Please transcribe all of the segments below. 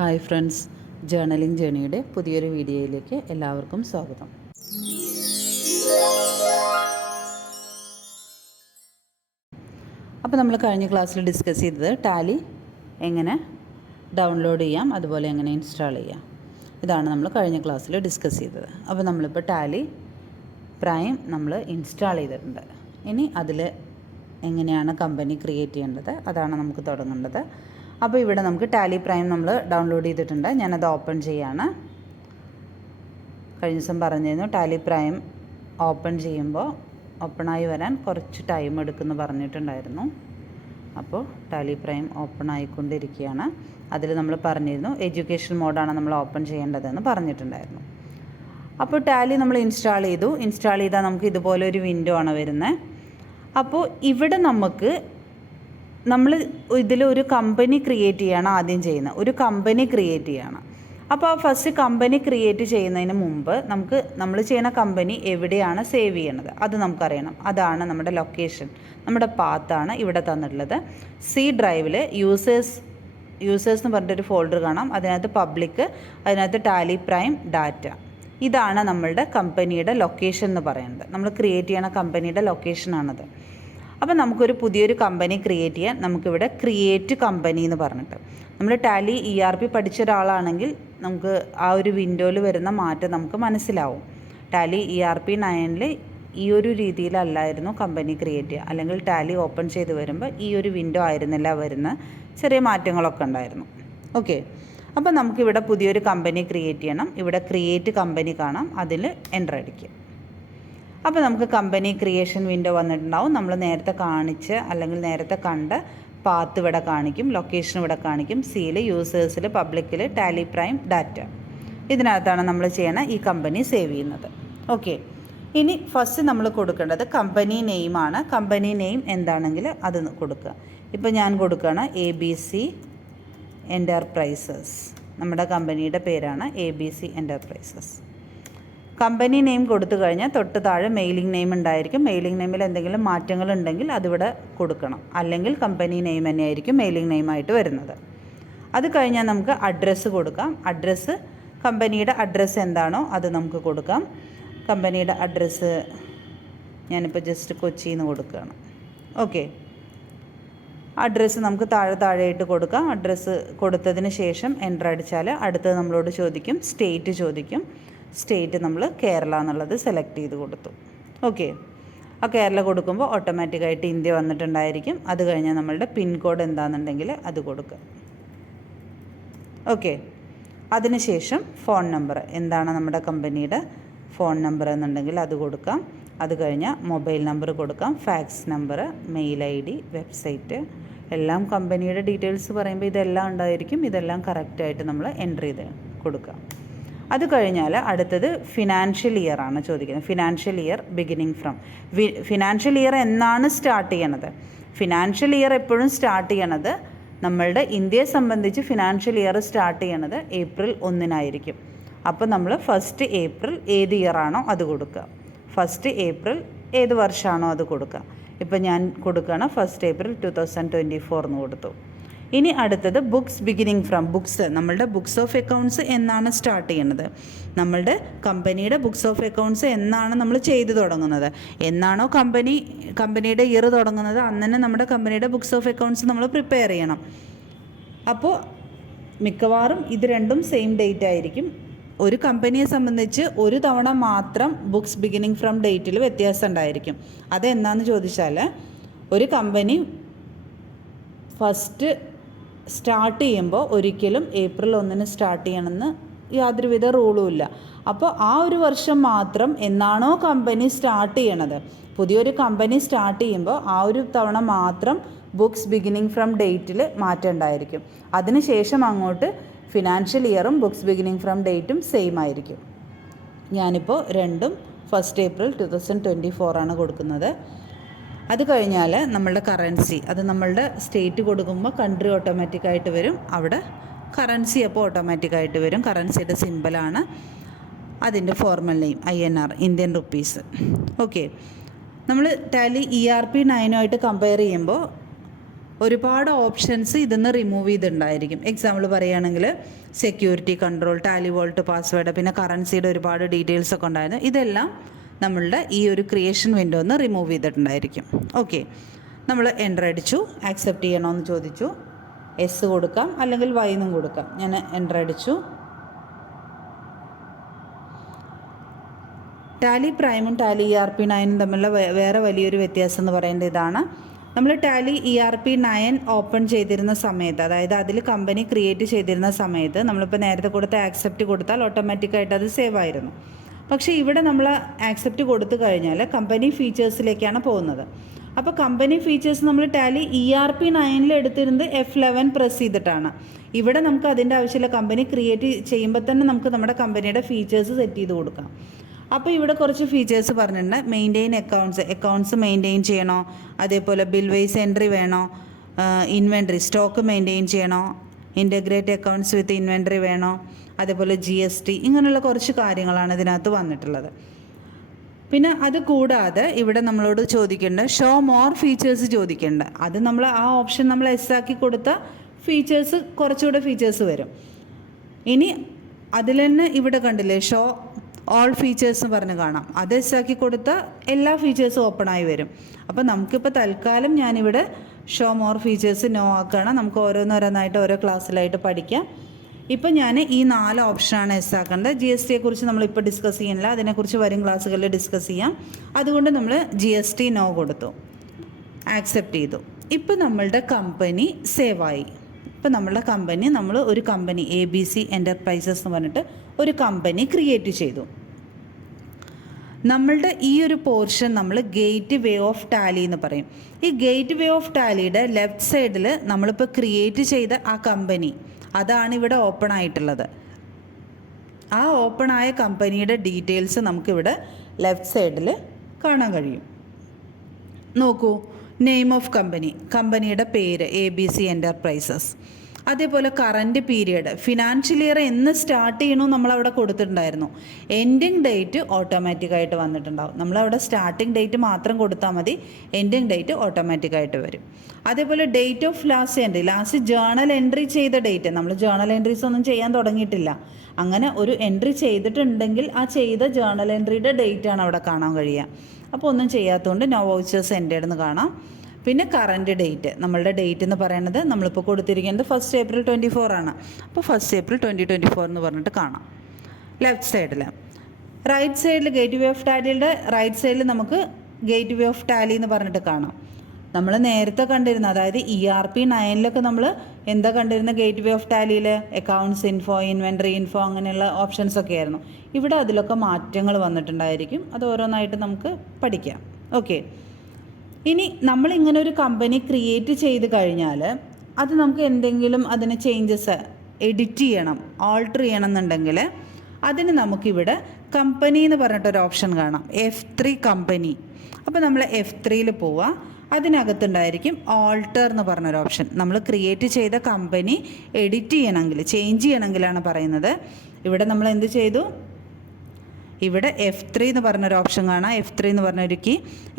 Hi friends, journaling ജേണിയുടെ പുതിയൊരു വീഡിയോയിലേക്ക് എല്ലാവർക്കും സ്വാഗതം. അപ്പോൾ നമ്മൾ കഴിഞ്ഞ ക്ലാസ്സിൽ ഡിസ്കസ് ചെയ്തത് ടാലി എങ്ങനെ ഡൗൺലോഡ് ചെയ്യാം, അതുപോലെ എങ്ങനെ ഇൻസ്റ്റാൾ ചെയ്യാം. ഇതാണ് നമ്മൾ കഴിഞ്ഞ ക്ലാസ്സിൽ ഡിസ്കസ് ചെയ്തത്. അപ്പോൾ നമ്മളിപ്പോൾ ടാലി പ്രൈം നമ്മൾ ഇൻസ്റ്റാൾ ചെയ്തിട്ടുണ്ട്. ഇനി അതിൽ എങ്ങനെയാണ് കമ്പനി ക്രിയേറ്റ് ചെയ്യേണ്ടത്, അതാണ് നമുക്ക് തുടങ്ങേണ്ടത്. അപ്പോൾ ഇവിടെ നമുക്ക് ടാലി പ്രൈം നമ്മൾ ഡൗൺലോഡ് ചെയ്തിട്ടുണ്ട്. ഞാനത് ഓപ്പൺ ചെയ്യാണ്. കഴിഞ്ഞ ദിവസം പറഞ്ഞിരുന്നു ടാലി പ്രൈം ഓപ്പൺ ചെയ്യുമ്പോൾ ഓപ്പണായി വരാൻ കുറച്ച് ടൈം എടുക്കുമെന്ന് പറഞ്ഞിട്ടുണ്ടായിരുന്നു. അപ്പോൾ ടാലി പ്രൈം ഓപ്പൺ ആയിക്കൊണ്ടിരിക്കുകയാണ്. അതിൽ നമ്മൾ പറഞ്ഞിരുന്നു എഡ്യൂക്കേഷൻ മോഡാണ് നമ്മൾ ഓപ്പൺ ചെയ്യേണ്ടതെന്ന് പറഞ്ഞിട്ടുണ്ടായിരുന്നു. അപ്പോൾ ടാലി നമ്മൾ ഇൻസ്റ്റാൾ ചെയ്താൽ നമുക്ക് ഇതുപോലെ ഒരു വിൻഡോ ആണ് വരുന്നത്. അപ്പോൾ ഇവിടെ നമ്മൾ ഇതിലൊരു കമ്പനി ക്രിയേറ്റ് ചെയ്യാണ് ആദ്യം ചെയ്യുന്നത്. ഒരു കമ്പനി ക്രിയേറ്റ് ചെയ്യണം. അപ്പോൾ ആ ഫസ്റ്റ് കമ്പനി ക്രിയേറ്റ് ചെയ്യുന്നതിന് മുമ്പ് നമ്മൾ ചെയ്യുന്ന കമ്പനി എവിടെയാണ് സേവ് ചെയ്യണത് അത് നമുക്കറിയണം. അതാണ് നമ്മുടെ ലൊക്കേഷൻ, നമ്മുടെ പാത്താണ് ഇവിടെ തന്നിട്ടുള്ളത്. സി ഡ്രൈവിൽ യൂസേഴ്സ് എന്ന് പറഞ്ഞിട്ടൊരു ഫോൾഡർ കാണാം. അതിനകത്ത് പബ്ലിക്, അതിനകത്ത് ടാലി പ്രൈം ഡാറ്റ. ഇതാണ് നമ്മളുടെ കമ്പനിയുടെ ലൊക്കേഷൻ എന്ന് പറയുന്നത്. നമ്മൾ ക്രിയേറ്റ് ചെയ്യണ കമ്പനിയുടെ ലൊക്കേഷനാണത്. അപ്പോൾ നമുക്കൊരു പുതിയൊരു കമ്പനി ക്രിയേറ്റ് ചെയ്യാൻ നമുക്കിവിടെ ക്രിയേറ്റ് കമ്പനി എന്ന് പറഞ്ഞിട്ട്, നമ്മൾ ടാലി ERP പഠിച്ച ഒരാളാണെങ്കിൽ നമുക്ക് ആ ഒരു വിൻഡോയിൽ വരുന്ന മാറ്റം നമുക്ക് മനസ്സിലാവും. ടാലി ERP 9 ഈ ഒരു രീതിയിലല്ലായിരുന്നു കമ്പനി ക്രിയേറ്റ് ചെയ്യുക. അല്ലെങ്കിൽ ടാലി ഓപ്പൺ ചെയ്ത് വരുമ്പോൾ ഈ ഒരു വിൻഡോ ആയിരുന്നില്ല വരുന്ന, ചെറിയ മാറ്റങ്ങളൊക്കെ ഉണ്ടായിരുന്നു. ഓക്കെ, അപ്പോൾ നമുക്കിവിടെ പുതിയൊരു കമ്പനി ക്രിയേറ്റ് ചെയ്യണം. ഇവിടെ ക്രിയേറ്റ് കമ്പനി കാണാം, അതിൽ എൻ്റർ അടിക്കുക. അപ്പോൾ നമുക്ക് കമ്പനി ക്രിയേഷൻ വിൻഡോ വന്നിട്ടുണ്ടാവും. നമ്മൾ നേരത്തെ കാണിച്ച് അല്ലെങ്കിൽ നേരത്തെ കണ്ട പാത്ത് ഇവിടെ കാണിക്കും, ലൊക്കേഷൻ ഇവിടെ കാണിക്കും. സിയിൽ, യൂസേഴ്സിൽ, പബ്ലിക്കിൽ ടാലി പ്രൈം ഡാറ്റ. ഇതിനകത്താണ് നമ്മൾ ചെയ്യണ ഈ കമ്പനി സേവ് ചെയ്യുന്നത്. ഓക്കെ, ഇനി ഫസ്റ്റ് നമ്മൾ കൊടുക്കേണ്ടത് കമ്പനി നെയിമാണ്. കമ്പനി നെയിം എന്താണെങ്കിൽ അത് കൊടുക്കുക. ഇപ്പോൾ ഞാൻ കൊടുക്കുകയാണ് ABC എൻ്റർപ്രൈസസ്. നമ്മുടെ കമ്പനിയുടെ പേരാണ് ABC എൻ്റർപ്രൈസസ്. കമ്പനി നെയിം കൊടുത്തു കഴിഞ്ഞാൽ തൊട്ട് താഴെ മെയിലിംഗ് നെയിം ഉണ്ടായിരിക്കും. മെയിലിംഗ് നെയിമിൽ എന്തെങ്കിലും മാറ്റങ്ങളുണ്ടെങ്കിൽ അതിവിടെ കൊടുക്കണം. അല്ലെങ്കിൽ കമ്പനി നെയിം തന്നെയായിരിക്കും മെയിലിംഗ് നെയിമായിട്ട് വരുന്നത്. അത് കഴിഞ്ഞാൽ നമുക്ക് അഡ്രസ്സ് കൊടുക്കാം. കമ്പനിയുടെ അഡ്രസ്സ് എന്താണോ അത് നമുക്ക് കൊടുക്കാം. കമ്പനിയുടെ അഡ്രസ്സ് ഞാനിപ്പോൾ ജസ്റ്റ് കൊച്ചിയിൽ കൊടുക്കുകയാണ്. ഓക്കെ, അഡ്രസ്സ് നമുക്ക് താഴെയായിട്ട് കൊടുക്കാം. അഡ്രസ്സ് കൊടുത്തതിന് ശേഷം എൻ്റർ അടിച്ചാൽ അടുത്തത് നമ്മളോട് ചോദിക്കും, സ്റ്റേറ്റ് ചോദിക്കും. സ്റ്റേറ്റ് നമ്മൾ കേരള എന്നുള്ളത് സെലക്ട് ചെയ്ത് കൊടുത്തു. ഓക്കെ, ആ കേരള കൊടുക്കുമ്പോൾ ഓട്ടോമാറ്റിക്കായിട്ട് ഇന്ത്യ വന്നിട്ടുണ്ടായിരിക്കും. അത് കഴിഞ്ഞാൽ നമ്മളുടെ പിൻകോഡ് എന്താണെന്നുണ്ടെങ്കിൽ അത് കൊടുക്കുക. ഓക്കെ, അതിനുശേഷം ഫോൺ നമ്പർ എന്താണ് നമ്മുടെ കമ്പനിയുടെ ഫോൺ നമ്പർ എന്നുണ്ടെങ്കിൽ അത് കൊടുക്കാം. അത് കഴിഞ്ഞാൽ മൊബൈൽ നമ്പർ കൊടുക്കാം, fax number, mail ID, website, എല്ലാം കമ്പനിയുടെ ഡീറ്റെയിൽസ് പറയുമ്പോൾ ഇതെല്ലാം ഉണ്ടായിരിക്കും. ഇതെല്ലാം കറക്റ്റായിട്ട് നമ്മൾ എൻ്റർ ചെയ്ത് കൊടുക്കാം. അത് കഴിഞ്ഞാൽ അടുത്തത് ഫിനാൻഷ്യൽ ഇയർ ആണ് ചോദിക്കുന്നത്. Financial year beginning from, financial year എന്നാണ് സ്റ്റാർട്ട് ചെയ്യണത്. ഫിനാൻഷ്യൽ ഇയർ എപ്പോഴും സ്റ്റാർട്ട് ചെയ്യണത്, നമ്മളുടെ ഇന്ത്യയെ സംബന്ധിച്ച് ഫിനാൻഷ്യൽ ഇയർ സ്റ്റാർട്ട് ചെയ്യണത് April 1 അപ്പോൾ നമ്മൾ ഫസ്റ്റ് ഏപ്രിൽ ഏത് ഇയറാണോ അത് കൊടുക്കുക. ഫസ്റ്റ് ഏപ്രിൽ ഏത് വർഷമാണോ അത് കൊടുക്കുക. ഇപ്പോൾ ഞാൻ കൊടുക്കുകയാണ് ഫസ്റ്റ് ഏപ്രിൽ 2024 എന്ന് കൊടുത്തു. ഇനി അടുത്തത് ബുക്സ് ബിഗിനിങ് ഫ്രം. നമ്മളുടെ ബുക്സ് ഓഫ് അക്കൗണ്ട്സ് എന്നാണ് സ്റ്റാർട്ട് ചെയ്യുന്നത്. നമ്മളുടെ കമ്പനിയുടെ ബുക്സ് ഓഫ് അക്കൗണ്ട്സ് എന്നാണ് നമ്മൾ ചെയ്തു തുടങ്ങുന്നത്. എന്നാണോ കമ്പനിയുടെ ഇയർ തുടങ്ങുന്നത് അന്ന് തന്നെ നമ്മുടെ കമ്പനിയുടെ ബുക്സ് ഓഫ് അക്കൗണ്ട്സ് നമ്മൾ പ്രിപ്പയർ ചെയ്യണം. അപ്പോൾ മിക്കവാറും ഇത് രണ്ടും സെയിം ഡേറ്റ് ആയിരിക്കും. ഒരു കമ്പനിയെ സംബന്ധിച്ച് ഒരു തവണ മാത്രം ബുക്സ് ബിഗിനിങ് ഫ്രം ഡേറ്റിൽ വ്യത്യാസം ഉണ്ടായിരിക്കും. അതെന്താണെന്ന് ചോദിച്ചാൽ, ഒരു കമ്പനി ഫസ്റ്റ് സ്റ്റാർട്ട് ചെയ്യുമ്പോൾ ഒരിക്കലും April 1 സ്റ്റാർട്ട് ചെയ്യണമെന്ന് യാതൊരുവിധ റൂളും ഇല്ല. അപ്പോൾ ആ ഒരു വർഷം മാത്രം എന്നാണോ കമ്പനി സ്റ്റാർട്ട് ചെയ്യണത്, പുതിയൊരു കമ്പനി സ്റ്റാർട്ട് ചെയ്യുമ്പോൾ ആ ഒരു തവണ മാത്രം ബുക്സ് ബിഗിനിങ് ഫ്രം ഡേറ്റിൽ മാറ്റം ഉണ്ടായിരിക്കും. അതിനുശേഷം അങ്ങോട്ട് ഫിനാൻഷ്യൽ ഇയറും ബുക്സ് ബിഗിനിങ് ഫ്രം ഡേറ്റും സെയിം ആയിരിക്കും. ഞാനിപ്പോൾ രണ്ടും ഫസ്റ്റ് ഏപ്രിൽ 2024 ആണ് കൊടുക്കുന്നത്. അത് കഴിഞ്ഞാൽ നമ്മളുടെ കറൻസി, അത് നമ്മളുടെ സ്റ്റേറ്റ് കൊടുക്കുമ്പോൾ കൺട്രി ഓട്ടോമാറ്റിക്കായിട്ട് വരും. അവിടെ കറൻസി അപ്പോൾ ഓട്ടോമാറ്റിക്കായിട്ട് വരും. കറൻസിയുടെ സിമ്പലാണ് അതിൻ്റെ formal name INR, Indian rupees. Okay, നമ്മൾ ടാലി ERP 9 കമ്പയർ ചെയ്യുമ്പോൾ ഒരുപാട് ഓപ്ഷൻസ് ഇതിന്ന് റിമൂവ് ചെയ്തിട്ടുണ്ടായിരിക്കും. എക്സാമ്പിൾ പറയുകയാണെങ്കിൽ security control, Tally volt password, പിന്നെ കറൻസിയുടെ ഒരുപാട് ഡീറ്റെയിൽസ് ഒക്കെ ഉണ്ടായിരുന്നു. ഇതെല്ലാം നമ്മളുടെ ഈ ഒരു ക്രിയേഷൻ വിൻഡോന്ന് റിമൂവ് ചെയ്തിട്ടുണ്ടായിരിക്കും. ഓക്കെ, നമ്മൾ എൻ്റർ അടിച്ചു. ആക്സെപ്റ്റ് ചെയ്യണമെന്ന് ചോദിച്ചു. എസ് കൊടുക്കാം അല്ലെങ്കിൽ വൈ എന്നും കൊടുക്കാം. ഞാൻ എൻ്റർ അടിച്ചു. ടാലി പ്രൈമും ടാലി ERP9 തമ്മിലുള്ള വേറെ വലിയൊരു വ്യത്യാസം എന്ന് പറയുന്നത് ഇതാണ്. നമ്മൾ ടാലി ERP9 ഓപ്പൺ ചെയ്തിരുന്ന സമയത്ത്, അതായത് അതിൽ കമ്പനി ക്രിയേറ്റ് ചെയ്തിരുന്ന സമയത്ത് നമ്മളിപ്പോൾ നേരത്തെ കൊടുത്ത ആക്സെപ്റ്റ് കൊടുത്താൽ ഓട്ടോമാറ്റിക്കായിട്ട് അത് സേവ് ആയിരുന്നു. പക്ഷേ ഇവിടെ നമ്മൾ ആക്സെപ്റ്റ് കൊടുത്തു കഴിഞ്ഞാൽ കമ്പനി ഫീച്ചേഴ്സിലേക്കാണ് പോകുന്നത്. അപ്പോൾ കമ്പനി ഫീച്ചേഴ്സ് നമ്മൾ ടാലി ERP9 എടുത്തിരുന്നത് F11 പ്രസ് ചെയ്തിട്ടാണ്. ഇവിടെ നമുക്ക് അതിൻ്റെ ആവശ്യമില്ല. കമ്പനി ക്രിയേറ്റ് ചെയ്യുമ്പോൾ തന്നെ നമുക്ക് നമ്മുടെ കമ്പനിയുടെ ഫീച്ചേഴ്സ് സെറ്റ് ചെയ്ത് കൊടുക്കാം. അപ്പോൾ ഇവിടെ കുറച്ച് ഫീച്ചേഴ്സ് പറഞ്ഞിട്ടുണ്ട്. മെയിൻറ്റെയിൻ അക്കൗണ്ട്സ് മെയിൻറ്റെയിൻ ചെയ്യണോ, അതേപോലെ ബിൽ വൈസ് എൻട്രി വേണോ, ഇൻവെൻട്രി സ്റ്റോക്ക് മെയിൻറ്റെയിൻ ചെയ്യണോ, ഇൻ്റഗ്രേറ്റ് അക്കൗണ്ട്സ് വിത്ത് ഇൻവെൻട്രി വേണോ, അതേപോലെ GST, ഇങ്ങനെയുള്ള കുറച്ച് കാര്യങ്ങളാണ് ഇതിനകത്ത് വന്നിട്ടുള്ളത്. പിന്നെ അത് കൂടാതെ ഇവിടെ നമ്മളോട് ചോദിക്കേണ്ടത് ഷോ മോർ ഫീച്ചേഴ്സ് ചോദിക്കേണ്ട. അത് നമ്മൾ ആ ഓപ്ഷൻ നമ്മൾ എസ് ആക്കി കൊടുത്ത ഫീച്ചേഴ്സ് കുറച്ചുകൂടെ ഫീച്ചേഴ്സ് വരും. ഇനി അതിൽ തന്നെ ഇവിടെ കണ്ടില്ലേ ഷോ ഓൾ ഫീച്ചേഴ്സ് പറഞ്ഞ് കാണാം. അത് എസ് ആക്കി കൊടുത്താൽ എല്ലാ ഫീച്ചേഴ്സും ഓപ്പണായി വരും. അപ്പോൾ നമുക്കിപ്പോൾ തൽക്കാലം ഞാനിവിടെ ഷോ മോർ ഫീച്ചേഴ്സ് നോ ആക്കുകയാണ്. നമുക്ക് ഓരോന്നോരോന്നായിട്ട് ഓരോ ക്ലാസ്സിലായിട്ട് പഠിക്കാം. ഇപ്പം ഞാൻ ഈ 4 ഓപ്ഷനാണ് എസ് ആക്കേണ്ടത്. GSTയെക്കുറിച്ച് നമ്മളിപ്പോൾ ഡിസ്കസ് ചെയ്യുന്നില്ല, അതിനെക്കുറിച്ച് വരും ക്ലാസ്സുകളിൽ ഡിസ്കസ് ചെയ്യാം. അതുകൊണ്ട് നമ്മൾ GST നോ കൊടുത്തു, ആക്സെപ്റ്റ് ചെയ്തു. ഇപ്പം നമ്മളുടെ കമ്പനി സേവായി. ഇപ്പം നമ്മളുടെ കമ്പനി നമ്മൾ ഒരു കമ്പനി ABC എൻ്റർപ്രൈസസ് എന്ന് പറഞ്ഞിട്ട് ഒരു കമ്പനി ക്രിയേറ്റ് ചെയ്തു. നമ്മളുടെ ഈ ഒരു പോർഷൻ നമ്മൾ ഗേറ്റ് വേ ഓഫ് ടാലി എന്ന് പറയും. ഈ ഗേറ്റ് വേ ഓഫ് ടാലിയുടെ ലെഫ്റ്റ് സൈഡിൽ നമ്മളിപ്പോൾ ക്രിയേറ്റ് ചെയ്ത ആ കമ്പനി, അതാണ് ഇവിടെ ഓപ്പൺ ആയിട്ടുള്ളത്. ആ ഓപ്പൺ ആയ കമ്പനിയുടെ ഡീറ്റെയിൽസ് നമുക്കിവിടെ ലെഫ്റ്റ് സൈഡിൽ കാണാൻ കഴിയും. നോക്കൂ, നെയിം ഓഫ് കമ്പനി, കമ്പനിയുടെ പേര് ABC എൻ്റർപ്രൈസസ്. അതേപോലെ കറൻറ്റ് പീരിയഡ്, ഫിനാൻഷ്യൽ ഇയർ എന്ന് സ്റ്റാർട്ട് ചെയ്യണമെന്ന് നമ്മളവിടെ കൊടുത്തിട്ടുണ്ടായിരുന്നു. എൻഡിങ് ഡേറ്റ് ഓട്ടോമാറ്റിക്കായിട്ട് വന്നിട്ടുണ്ടാവും. നമ്മളവിടെ സ്റ്റാർട്ടിങ് ഡേറ്റ് മാത്രം കൊടുത്താൽ മതി, എൻഡിങ് ഡേറ്റ് ഓട്ടോമാറ്റിക്കായിട്ട് വരും. അതേപോലെ date of last journal entry ചെയ്ത ഡേറ്റ്, നമ്മൾ ജേണൽ എൻട്രീസ് ഒന്നും ചെയ്യാൻ തുടങ്ങിയിട്ടില്ല. അങ്ങനെ ഒരു എൻട്രി ചെയ്തിട്ടുണ്ടെങ്കിൽ ആ ചെയ്ത ജേണൽ എൻട്രിയുടെ ഡേറ്റാണ് അവിടെ കാണാൻ കഴിയുക. അപ്പോൾ ഒന്നും ചെയ്യാത്തതുകൊണ്ട് നോ വൗച്ചേഴ്സ് എൻ്റേഡ് എന്ന് കാണാം. പിന്നെ കറൻറ്റ് ഡേറ്റ്, നമ്മളുടെ ഡേറ്റ് എന്ന് പറയുന്നത് നമ്മളിപ്പോൾ കൊടുത്തിരിക്കുന്നത് 1 April 2024 ആണ്. അപ്പോൾ 1 April 2024 എന്ന് പറഞ്ഞിട്ട് കാണാം ലെഫ്റ്റ് സൈഡിൽ. റൈറ്റ് സൈഡിൽ ഗേറ്റ് വേ ഓഫ് ടാലിയുടെ റൈറ്റ് സൈഡിൽ നമുക്ക് ഗേറ്റ് വേ ഓഫ് ടാലി എന്ന് പറഞ്ഞിട്ട് കാണാം. നമ്മൾ നേരത്തെ കണ്ടിരുന്ന, അതായത് ERP9 നമ്മൾ എന്താ കണ്ടിരുന്ന ഗേറ്റ് വേ ഓഫ് ടാലിയിൽ അക്കൗണ്ട്സ് ഇൻഫോ, ഇൻവെൻട്രി ഇൻഫോ, അങ്ങനെയുള്ള ഓപ്ഷൻസൊക്കെ ആയിരുന്നു. ഇവിടെ അതിലൊക്കെ മാറ്റങ്ങൾ വന്നിട്ടുണ്ടായിരിക്കും. അത് ഓരോന്നായിട്ട് നമുക്ക് പഠിക്കാം. ഓക്കെ, ഇനി നമ്മളിങ്ങനെ ഒരു കമ്പനി ക്രിയേറ്റ് ചെയ്ത് കഴിഞ്ഞാൽ അത് നമുക്ക് എന്തെങ്കിലും അതിന് ചേഞ്ചസ് എഡിറ്റ് ചെയ്യണം, ആൾട്ടർ ചെയ്യണം എന്നുണ്ടെങ്കിൽ അതിന് നമുക്കിവിടെ കമ്പനി എന്ന് പറഞ്ഞിട്ടൊരു ഓപ്ഷൻ കാണാം, F3 കമ്പനി. അപ്പോൾ നമ്മൾ F3 പോവുക. അതിനകത്തുണ്ടായിരിക്കും ആൾട്ടർ എന്ന് പറഞ്ഞൊരു ഓപ്ഷൻ. നമ്മൾ ക്രിയേറ്റ് ചെയ്ത കമ്പനി എഡിറ്റ് ചെയ്യണമെങ്കിൽ, ചേഞ്ച് ചെയ്യണമെങ്കിലാണ് പറയുന്നത്. ഇവിടെ നമ്മൾ എന്ത് ചെയ്തു, ഇവിടെ F3 എന്ന് പറഞ്ഞൊരു ഓപ്ഷൻ കാണാം. F3 എന്ന് പറഞ്ഞൊരു കീ,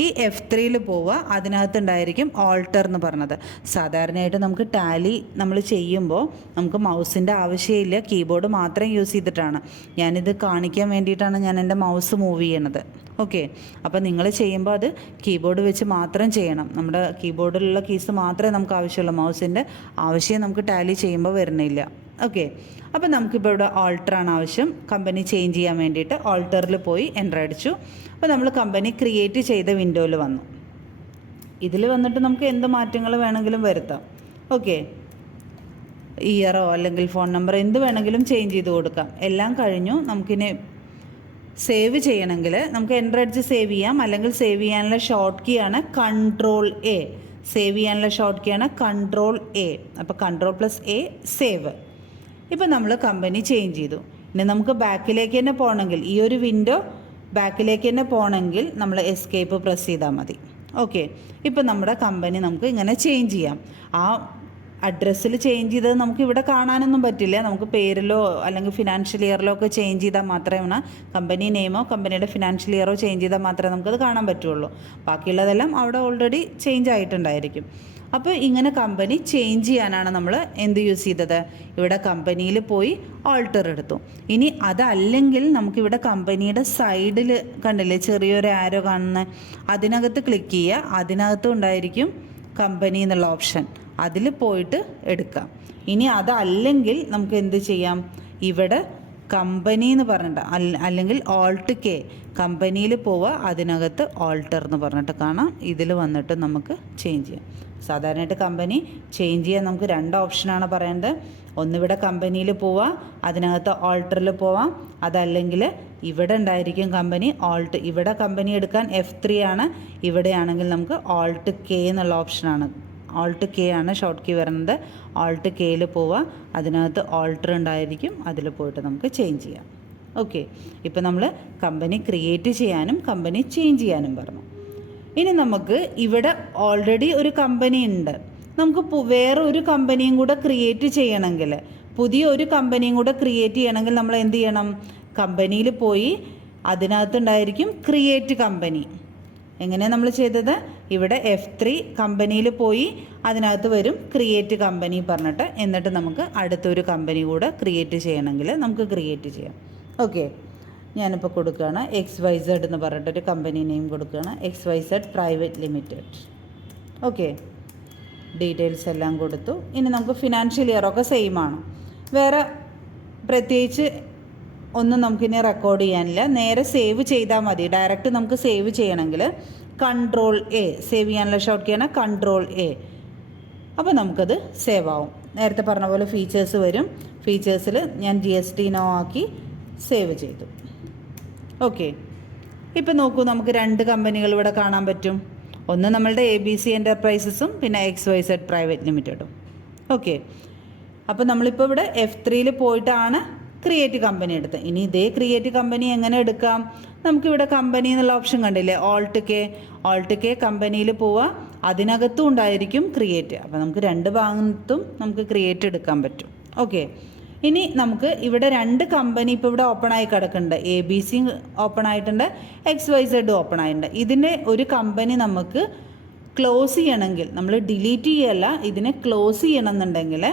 ഈ F3 പോവുക. അതിനകത്തുണ്ടായിരിക്കും ആൾട്ടർ എന്ന് പറഞ്ഞത്. സാധാരണയായിട്ട് നമുക്ക് ടാലി നമ്മൾ ചെയ്യുമ്പോൾ നമുക്ക് മൗസിൻ്റെ ആവശ്യമില്ല, കീബോർഡ് മാത്രം യൂസ് ചെയ്തിട്ടാണ്. ഞാനിത് കാണിക്കാൻ വേണ്ടിയിട്ടാണ് ഞാൻ എൻ്റെ മൗസ് മൂവ് ചെയ്യണത്. ഓക്കെ, അപ്പോൾ നിങ്ങൾ ചെയ്യുമ്പോൾ അത് കീബോർഡ് വെച്ച് മാത്രം ചെയ്യണം. നമ്മുടെ കീബോർഡിലുള്ള കീസ് മാത്രമേ നമുക്ക് ആവശ്യമുള്ളൂ, മൗസിൻ്റെ ആവശ്യം നമുക്ക് ടാലി ചെയ്യുമ്പോൾ വരുന്നില്ല. ഓക്കെ, അപ്പോൾ നമുക്കിപ്പോൾ ഇവിടെ ആൾട്ടറാണ് ആവശ്യം, കമ്പനി ചേഞ്ച് ചെയ്യാൻ വേണ്ടിയിട്ട്. ആൾട്ടറിൽ പോയി എൻ്റർ അടിച്ചു. അപ്പോൾ നമ്മൾ കമ്പനി ക്രിയേറ്റ് ചെയ്ത വിൻഡോയിൽ വന്നു. ഇതിൽ വന്നിട്ട് നമുക്ക് എന്ത് മാറ്റങ്ങൾ വേണമെങ്കിലും വരുത്താം. ഓക്കെ, ഇയറോ അല്ലെങ്കിൽ ഫോൺ നമ്പർ എന്ത് വേണമെങ്കിലും ചേഞ്ച് ചെയ്ത് കൊടുക്കാം. എല്ലാം കഴിഞ്ഞു. നമുക്കിനി സേവ് ചെയ്യണമെങ്കിൽ നമുക്ക് എൻ്റർ അടിച്ച് സേവ് ചെയ്യാം, അല്ലെങ്കിൽ സേവ് ചെയ്യാനുള്ള ഷോർട്ട് കീ ആണ് Ctrl+A. സേവ് ചെയ്യാനുള്ള ഷോർട്ട് കീ ആണ് Ctrl+A. അപ്പോൾ Ctrl+A സേവ്. ഇപ്പം നമ്മൾ കമ്പനി ചേഞ്ച് ചെയ്തു. ഇനി നമുക്ക് ബാക്കിലേക്ക് തന്നെ പോകണമെങ്കിൽ, ഈ ഒരു വിൻഡോ ബാക്കിലേക്ക് തന്നെ പോകണമെങ്കിൽ നമ്മൾ എസ്കേപ്പ് പ്രസ് ചെയ്താൽ മതി. ഓക്കെ, ഇപ്പം നമ്മുടെ കമ്പനി നമുക്ക് ഇങ്ങനെ ചേഞ്ച് ചെയ്യാം. ആ അഡ്രസ്സിൽ ചേഞ്ച് ചെയ്തത് നമുക്ക് ഇവിടെ കാണാനൊന്നും പറ്റില്ല. നമുക്ക് പേരിലോ അല്ലെങ്കിൽ ഫിനാൻഷ്യൽ ഇയറിലോ ഒക്കെ ചേഞ്ച് ചെയ്താൽ മാത്രമേ, കമ്പനി നെയിമോ കമ്പനിയുടെ ഫിനാൻഷ്യൽ ഇയറോ ചേഞ്ച് ചെയ്താൽ മാത്രമേ നമുക്കത് കാണാൻ പറ്റുള്ളൂ. ബാക്കിയുള്ളതെല്ലാം അവിടെ ഓൾറെഡി ചേഞ്ച് ആയിട്ടുണ്ടായിരിക്കും. അപ്പോൾ ഇങ്ങനെ കമ്പനി ചേഞ്ച് ചെയ്യാനാണ് നമ്മൾ എന്ത് യൂസ് ചെയ്തത്? ഇവിടെ കമ്പനിയിൽ പോയി ഓൾട്ടർ എടുത്തു. ഇനി അതല്ലെങ്കിൽ നമുക്കിവിടെ കമ്പനിയുടെ സൈഡിൽ കണ്ടില്ലേ ചെറിയൊരു ആരോ കാണുന്നത്, അതിനകത്ത് ക്ലിക്ക് ചെയ്യുക. അതിനകത്തും ഉണ്ടായിരിക്കും കമ്പനി എന്നുള്ള ഓപ്ഷൻ, അതിൽ പോയിട്ട് എടുക്കാം. ഇനി അതല്ലെങ്കിൽ നമുക്ക് എന്ത് ചെയ്യാം? ഇവിടെ കമ്പനി എന്ന് പറഞ്ഞിട്ട് അല്ലെങ്കിൽ ഓൾട്ട് കെ, കമ്പനിയിൽ പോവുക, അതിനകത്ത് ഓൾട്ടർ എന്ന് പറഞ്ഞിട്ട് കാണാം. ഇതിൽ വന്നിട്ട് നമുക്ക് ചേഞ്ച് ചെയ്യാം. സാധാരണയായിട്ട് കമ്പനി ചേഞ്ച് ചെയ്യാൻ നമുക്ക് 2 ഓപ്ഷനാണ് പറയുന്നത്. ഒന്നിവിടെ കമ്പനിയിൽ പോവുക, അതിനകത്ത് ഓൾട്ടറിൽ പോവാം. അതല്ലെങ്കിൽ ഇവിടെ ഉണ്ടായിരിക്കും കമ്പനി ഓൾട്ട്, ഇവിടെ കമ്പനി എടുക്കാൻ F3 ആണ്, ഇവിടെയാണെങ്കിൽ നമുക്ക് ഓൾട്ട് കെ എന്നുള്ള ഓപ്ഷനാണ്. ഓൾട്ട് കെ ആണ് ഷോർട്ട് കീ വരുന്നത്. ഓൾട്ട് കെയിൽ പോവുക, അതിനകത്ത് ഓൾട്ടർ ഉണ്ടായിരിക്കും, അതിൽ പോയിട്ട് നമുക്ക് ചേഞ്ച് ചെയ്യാം. ഓക്കെ, ഇപ്പോൾ നമ്മൾ കമ്പനി ക്രിയേറ്റ് ചെയ്യാനും കമ്പനി ചേഞ്ച് ചെയ്യാനും പറഞ്ഞു. ഇനി നമുക്ക് ഇവിടെ ഓൾറെഡി ഒരു കമ്പനി ഉണ്ട്, നമുക്ക് വേറെ ഒരു കമ്പനിയും കൂടെ ക്രിയേറ്റ് ചെയ്യണമെങ്കിൽ, പുതിയ ഒരു കമ്പനിയും കൂടെ ക്രിയേറ്റ് ചെയ്യണമെങ്കിൽ നമ്മൾ എന്ത് ചെയ്യണം? കമ്പനിയിൽ പോയി അതിനകത്തുണ്ടായിരിക്കും ക്രിയേറ്റ് കമ്പനി. എങ്ങനെയാണ് നമ്മൾ ചെയ്തത്? ഇവിടെ F3 കമ്പനിയിൽ പോയി അതിനകത്ത് വരും ക്രിയേറ്റ് കമ്പനി പറഞ്ഞിട്ട്, എന്നിട്ട് നമുക്ക് അടുത്തൊരു കമ്പനി കൂടെ ക്രിയേറ്റ് ചെയ്യണമെങ്കിൽ നമുക്ക് ക്രിയേറ്റ് ചെയ്യാം. ഓക്കെ, ഞാനിപ്പോൾ കൊടുക്കുകയാണ് XYZ എന്ന് പറഞ്ഞിട്ടൊരു കമ്പനി നെയിം കൊടുക്കുകയാണ്, XYZ private limited. Okay, details എല്ലാം കൊടുത്തു. ഇനി നമുക്ക് ഫിനാൻഷ്യൽ ഇയറൊക്കെ സെയിം ആണ്, വേറെ പ്രത്യേകിച്ച് ഒന്നും നമുക്കിനി റെക്കോർഡ് ചെയ്യാനില്ല. നേരെ സേവ് ചെയ്താൽ മതി. ഡയറക്റ്റ് നമുക്ക് സേവ് ചെയ്യണമെങ്കിൽ Ctrl A, സേവ് ചെയ്യാനുള്ള ഷോർട്ട് കീയാണ് Ctrl A. അപ്പോൾ നമുക്കത് സേവ് ആവും. നേരത്തെ പറഞ്ഞ പോലെ ഫീച്ചേഴ്സ് വരും. ഫീച്ചേഴ്സിൽ ഞാൻ GST നോ ആക്കി സേവ് ചെയ്തു. ഓക്കെ, ഇപ്പോൾ നോക്കൂ, നമുക്ക് 2 കമ്പനികൾ ഇവിടെ കാണാൻ പറ്റും. ഒന്ന് നമ്മളുടെ ABC എൻ്റർപ്രൈസസും പിന്നെ XYZ പ്രൈവറ്റ് ലിമിറ്റഡും. ഓക്കെ, അപ്പോൾ നമ്മളിപ്പോൾ ഇവിടെ F3 പോയിട്ടാണ് ക്രിയേറ്റ് കമ്പനി എടുത്തത്. ഇനി ഇതേ ക്രിയേറ്റ് കമ്പനി എങ്ങനെ എടുക്കാം? നമുക്കിവിടെ കമ്പനി എന്നുള്ള ഓപ്ഷൻ കണ്ടില്ലേ, ഓൾട്ട് കെ കമ്പനിയിൽ പോവുക, അതിനകത്തും ഉണ്ടായിരിക്കും ക്രിയേറ്റ്. അപ്പോൾ നമുക്ക് 2 ഭാഗത്തും നമുക്ക് ക്രിയേറ്റ് എടുക്കാൻ പറ്റും. ഓക്കെ, ഇനി നമുക്ക് ഇവിടെ 2 കമ്പനി ഇപ്പോൾ ഇവിടെ ഓപ്പൺ ആയി കിടക്കുന്നുണ്ട്. ABC ഓപ്പൺ ആയിട്ടുണ്ട്, XYZ ഓപ്പൺ ആയിട്ടുണ്ട്. ഇതിൻ്റെ ഒരു കമ്പനി നമുക്ക് ക്ലോസ് ചെയ്യണമെങ്കിൽ, നമ്മൾ ഡിലീറ്റ് ചെയ്യല്ല, ഇതിനെ ക്ലോസ് ചെയ്യണമെന്നുണ്ടെങ്കിൽ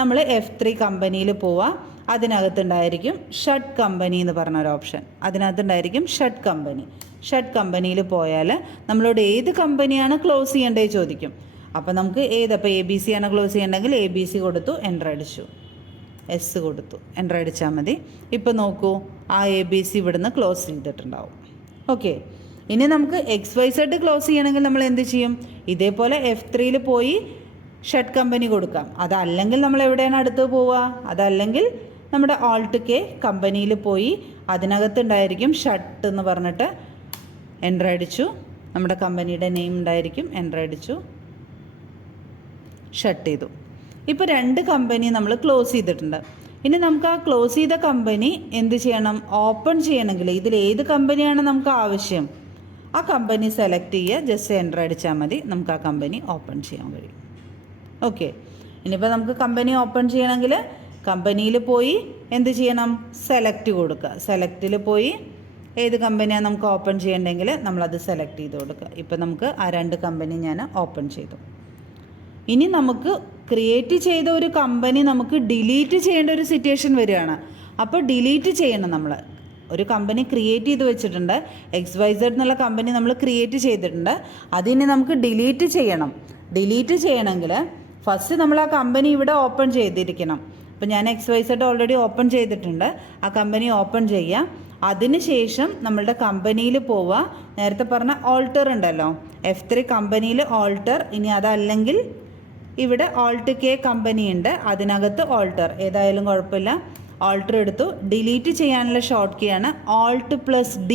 നമ്മൾ F3 കമ്പനിയിൽ പോവുക, അതിനകത്തുണ്ടായിരിക്കും ഷട്ട് കമ്പനി എന്ന് പറഞ്ഞൊരു ഓപ്ഷൻ, അതിനകത്തുണ്ടായിരിക്കും ഷട്ട് കമ്പനി. ഷട്ട് കമ്പനിയിൽ പോയാൽ നമ്മളോട് ഏത് കമ്പനിയാണ് ക്ലോസ് ചെയ്യേണ്ടത് ചോദിക്കും. അപ്പോൾ നമുക്ക് അപ്പോൾ ABC ആണ് ക്ലോസ് ചെയ്യേണ്ടെങ്കിൽ ABC കൊടുത്തു, എൻ്റർ അടിച്ചു, S കൊടുത്തു, എൻ്റർ അടിച്ചാൽ മതി. ഇപ്പോൾ നോക്കൂ, ആ ABC ഇവിടുന്ന് ക്ലോസ് ചെയ്തിട്ടുണ്ടാവും. ഓക്കെ, ഇനി നമുക്ക് XYZ ക്ലോസ് ചെയ്യണമെങ്കിൽ നമ്മൾ എന്ത് ചെയ്യും? ഇതേപോലെ F3 പോയി ഷട്ട് കമ്പനി കൊടുക്കാം. അതല്ലെങ്കിൽ നമ്മൾ എവിടെയാണ് അടുത്ത് പോവുക? അതല്ലെങ്കിൽ നമ്മുടെ ഓൾട്ട് കെ കമ്പനിയിൽ പോയി അതിനകത്തുണ്ടായിരിക്കും ഷട്ട് എന്ന് പറഞ്ഞിട്ട് എൻ്റർ അടിച്ചു, നമ്മുടെ കമ്പനിയുടെ നെയിം ഉണ്ടായിരിക്കും, എൻ്റർ അടിച്ചു, ഷട്ട് ചെയ്തു. ഇപ്പോൾ 2 കമ്പനി നമ്മൾ ക്ലോസ് ചെയ്തിട്ടുണ്ട്. ഇനി നമുക്ക് ആ ക്ലോസ് ചെയ്ത കമ്പനി എന്ത് ചെയ്യണം? ഓപ്പൺ ചെയ്യണമെങ്കിൽ ഇതിൽ ഏത് കമ്പനിയാണ് നമുക്ക് ആവശ്യം, ആ കമ്പനി സെലക്ട് ചെയ്യുക, ജസ്റ്റ് എൻ്റർ അടിച്ചാൽ മതി, നമുക്ക് ആ കമ്പനി ഓപ്പൺ ചെയ്യാൻ കഴിയും. ഓക്കെ, ഇനിയിപ്പോൾ നമുക്ക് കമ്പനി ഓപ്പൺ ചെയ്യണമെങ്കിൽ കമ്പനിയിൽ പോയി എന്ത് ചെയ്യണം? സെലക്ട് കൊടുക്കുക. സെലക്റ്റിൽ പോയി ഏത് കമ്പനിയാണ് നമുക്ക് ഓപ്പൺ ചെയ്യണമെങ്കിൽ നമ്മളത് സെലക്ട് ചെയ്ത് കൊടുക്കുക. ഇപ്പം നമുക്ക് ആ 2 കമ്പനി ഞാൻ ഓപ്പൺ ചെയ്തു. ഇനി നമുക്ക് ക്രിയേറ്റ് ചെയ്ത ഒരു കമ്പനി നമുക്ക് ഡിലീറ്റ് ചെയ്യേണ്ട ഒരു സിറ്റുവേഷൻ വരികയാണ്. അപ്പോൾ ഡിലീറ്റ് ചെയ്യണം. നമ്മൾ ഒരു കമ്പനി ക്രിയേറ്റ് ചെയ്ത് വെച്ചിട്ടുണ്ട്, XYZ എന്നുള്ള കമ്പനി നമ്മൾ ക്രിയേറ്റ് ചെയ്തിട്ടുണ്ട്, അതിനെ നമുക്ക് ഡിലീറ്റ് ചെയ്യണം. ഡിലീറ്റ് ചെയ്യണമെങ്കിൽ ഫസ്റ്റ് നമ്മൾ ആ കമ്പനി ഇവിടെ ഓപ്പൺ ചെയ്തിരിക്കണം. അപ്പോൾ ഞാൻ XYZ ഓൾറെഡി ഓപ്പൺ ചെയ്തിട്ടുണ്ട്, ആ കമ്പനി ഓപ്പൺ ചെയ്യുക. അതിനുശേഷം നമ്മളുടെ കമ്പനിയിൽ പോവുക. നേരത്തെ പറഞ്ഞ ഓൾട്ടർ ഉണ്ടല്ലോ, F3 കമ്പനിയിൽ ഓൾട്ടർ. ഇനി അതല്ലെങ്കിൽ ഇവിടെ ഓൾട്ട് കെ കമ്പനി ഉണ്ട്, അതിനകത്ത് ഓൾട്ടർ, ഏതായാലും കുഴപ്പമില്ല. ഓൾട്ടർ എടുത്തു. ഡിലീറ്റ് ചെയ്യാനുള്ള ഷോർട്ട് കീ ആണ് Alt+D.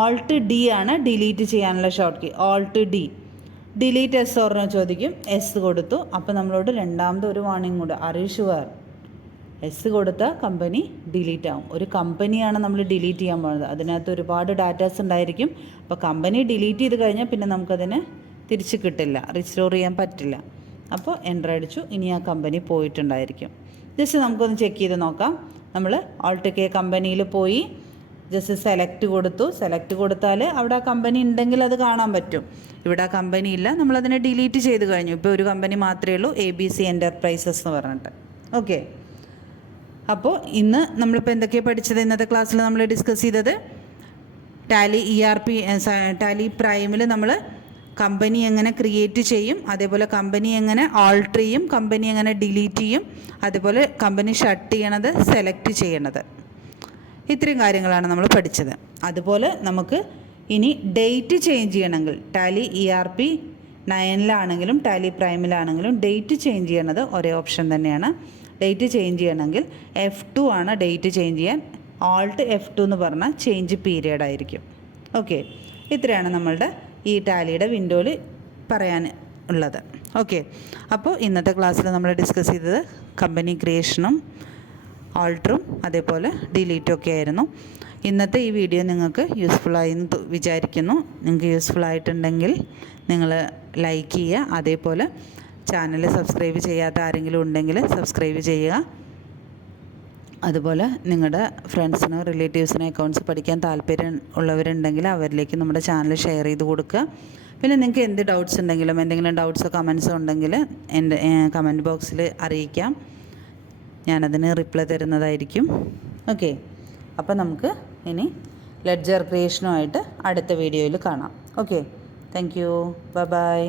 Alt D ആണ് ഡിലീറ്റ് ചെയ്യാനുള്ള short key, Alt D. Delete yes ഓർന്ന് ചോദിക്കും, എസ് കൊടുത്തു. അപ്പോൾ നമ്മളോട് രണ്ടാമത്തെ ഒരു വാർണിംഗ് കൂടെ, അറിയിച്ചുവാർ എസ് കൊടുത്ത കമ്പനി ഡിലീറ്റ് ആവും. ഒരു കമ്പനിയാണ് നമ്മൾ ഡിലീറ്റ് ചെയ്യാൻ പോകുന്നത്, അതിനകത്ത് ഒരുപാട് ഡാറ്റാസ് ഉണ്ടായിരിക്കും. അപ്പോൾ കമ്പനി ഡിലീറ്റ് ചെയ്ത് കഴിഞ്ഞാൽ പിന്നെ നമുക്കതിന് തിരിച്ച് കിട്ടില്ല, റിസ്റ്റോർ ചെയ്യാൻ പറ്റില്ല. അപ്പോൾ എൻ്റർ അടിച്ചു, ഇനി ആ കമ്പനി പോയിട്ടുണ്ടായിരിക്കും. ജസ്റ്റ് നമുക്കൊന്ന് ചെക്ക് ചെയ്ത് നോക്കാം. നമ്മൾ ഓൾട്ട് കെ കമ്പനിയിൽ പോയി ജസ്റ്റ് സെലക്ട് കൊടുത്താൽ അവിടെ ആ കമ്പനി ഉണ്ടെങ്കിൽ അത് കാണാൻ പറ്റും. ഇവിടെ ആ കമ്പനി ഇല്ല, നമ്മളതിനെ ഡിലീറ്റ് ചെയ്ത് കഴിഞ്ഞു. ഇപ്പോൾ ഒരു കമ്പനി മാത്രമേ ഉള്ളൂ, ABC എൻ്റർപ്രൈസസ് എന്ന് പറഞ്ഞിട്ട്. ഓക്കെ, അപ്പോൾ ഇന്ന് നമ്മളിപ്പോൾ എന്തൊക്കെയാണ് പഠിച്ചത്? ഇന്നത്തെ ക്ലാസ്സിൽ നമ്മൾ ഡിസ്കസ് ചെയ്തത് ടാലി ടാലി പ്രൈമിൽ നമ്മൾ കമ്പനി എങ്ങനെ ക്രിയേറ്റ് ചെയ്യും, അതേപോലെ കമ്പനി എങ്ങനെ ആൾട്ടർ ചെയ്യും, കമ്പനി എങ്ങനെ ഡിലീറ്റ് ചെയ്യും, അതേപോലെ കമ്പനി ഷട്ട് ചെയ്യണത്, സെലക്ട് ചെയ്യണത്, ഇത്രയും കാര്യങ്ങളാണ് നമ്മൾ പഠിച്ചത്. അതുപോലെ നമുക്ക് ഇനി ഡേറ്റ് ചേഞ്ച് ചെയ്യണമെങ്കിൽ ടാലി ERP 9 ടാലി പ്രൈമിലാണെങ്കിലും ഡേറ്റ് ചേഞ്ച് ചെയ്യണത് ഒരേ ഓപ്ഷൻ തന്നെയാണ്. ഡേറ്റ് ചേഞ്ച് ചെയ്യണമെങ്കിൽ F2 ആണ് ഡേറ്റ് ചേഞ്ച് ചെയ്യാൻ. Alt F2 എന്ന് പറഞ്ഞാൽ ചേഞ്ച് പീരിയഡ് ആയിരിക്കും. ഓക്കെ, ഇത്രയാണ് നമ്മളുടെ ഈ ടാലിയുടെ വിൻഡോയിൽ പറയാൻ ഉള്ളത്. ഓക്കെ, അപ്പോൾ ഇന്നത്തെ ക്ലാസ്സിൽ നമ്മൾ ഡിസ്കസ് ചെയ്തത് കമ്പനി ക്രിയേഷനും ആൾട്ടറും അതേപോലെ ഡിലീറ്റും ഒക്കെ ആയിരുന്നു. ഇന്നത്തെ ഈ വീഡിയോ നിങ്ങൾക്ക് യൂസ്ഫുള്ളായി എന്ന് വിചാരിക്കുന്നു. നിങ്ങൾക്ക് യൂസ്ഫുൾ ആയിട്ടുണ്ടെങ്കിൽ നിങ്ങൾ ലൈക്ക് ചെയ്യുക. അതേപോലെ ചാനൽ സബ്സ്ക്രൈബ് ചെയ്യാത്ത ആരെങ്കിലും ഉണ്ടെങ്കിൽ സബ്സ്ക്രൈബ് ചെയ്യുക. അതുപോലെ നിങ്ങളുടെ ഫ്രണ്ട്സിനോ റിലേറ്റീവ്സിനോ അക്കൗണ്ട്സ് പഠിക്കാൻ താല്പര്യം ഉള്ളവരുണ്ടെങ്കിൽ അവരിലേക്ക് നമ്മുടെ ചാനൽ ഷെയർ ചെയ്ത് കൊടുക്കുക. പിന്നെ നിങ്ങൾക്ക് എന്ത് ഡൗട്ട്സ് ഉണ്ടെങ്കിലും എന്തെങ്കിലും ഡൗട്ട്സോ കമൻസോ ഉണ്ടെങ്കിൽ എൻ്റെ കമൻറ്റ് ബോക്സിൽ അറിയിക്കാം. ഞാനതിന് റിപ്ലൈ തരുന്നതായിരിക്കും. ഓക്കെ, അപ്പോൾ നമുക്ക് ഇനി ലെഡ്ജർ ക്രിയേഷനുമായിട്ട് അടുത്ത വീഡിയോയിൽ കാണാം. Okay, thank you, bye bye.